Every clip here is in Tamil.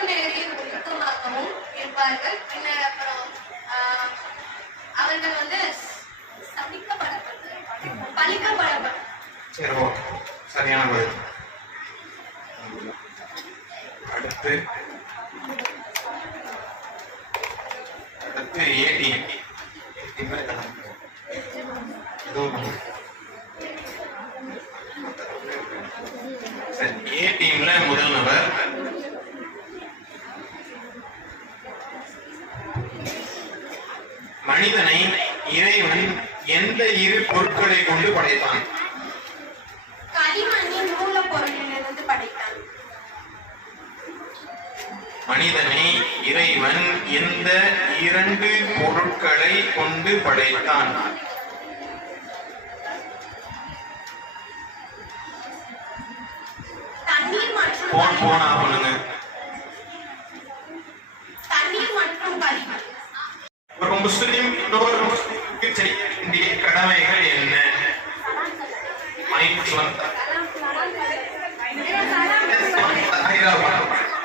நட்பு நேரில் ஒழுக்கமாகவும் இருப்பார்கள். பின்னர் அப்புறம் அவர்கள் வந்து பழிக்கப்படப்படும். சரி, ஓகே, சரியான பதில். அடுத்து ஏடிஎம். ஏ டீம்ல முதல் நபர் மனிதனை இறைவன் எந்த இரு பொருட்களை கொண்டு படைத்தான்? களிமண்ணின் மூலப்பொருளிலிருந்து படைத்தான். மனிதனை இறைவன் எந்த இரண்டு பொருட்களை கொண்டு படைத்தான்? தண்ணீர் மற்றும் போன் ஆகணுங்க. தண்ணீர் மற்றும் களிமண். ஒரு முஸ்லிம் இன்னொரு முஸ்லிமுக்கு செய்ய வேண்டிய கடமைகள் என்ன?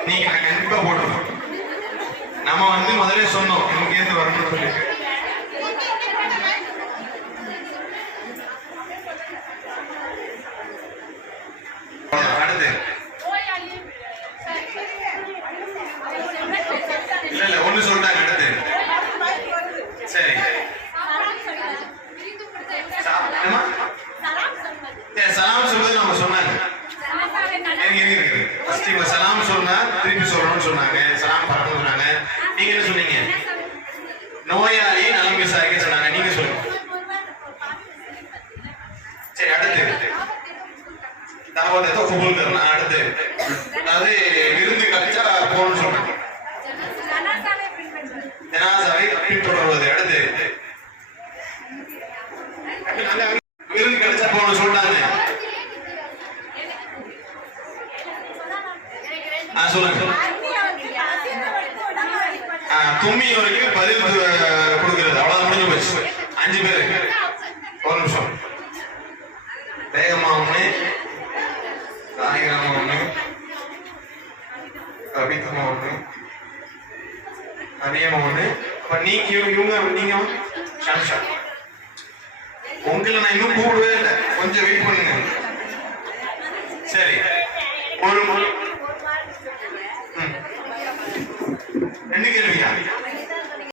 நீங்க கண்டிப்பா போடணும். நம்ம முதல்ல சொன்னோம் நமக்கு ஏது வரணும்னு சொல்லிட்டு. அடுத்து இல்ல ஒண்ணு சொல்லிட்டாங்க. அடுத்து சரி, சலாம் சொல்றது நம்ம சொன்னாங்க. சலாம் சொன்னா திருப்பி சொல்லணும்னு சொன்னாங்க. சலாம் பரப்பணும்னு சொன்னாங்க. நீங்க என்ன சொன்னீங்க? நோயாளியை நலம் விசாரிக்க சொன்னாங்க. நீங்க சொல்லுங்க. சரி, அடுத்து தாவத்தை கபூல் கரணும். அடுத்து அதாவது விருந்து கழிச்சா போகணும்னு சொன்னாங்க. ஜனாசாவை பின்தொடர்வது. அடுத்து விருந்து கழிச்சா போகணும்னு சொன்னாங்க. சொல்லுங்க. தும்மியவருக்கு பதில் கொடுக்கிறது. அவ்வளவு முடிஞ்சு போச்சு. 5 பேரு. ஒரு நிமிஷம். வேகமா ஒண்ணு, தாயகமா ஒண்ணு, கவிதமா ஒண்ணு, அதிகமா ஒண்ணு. நீங்க ஷாம்ஷா. உங்களை நான் இன்னும் கூடவே இல்லை. கொஞ்சம் வெயிட் பண்ணுங்க. சரி, ஒரு 2 கேள்வியா?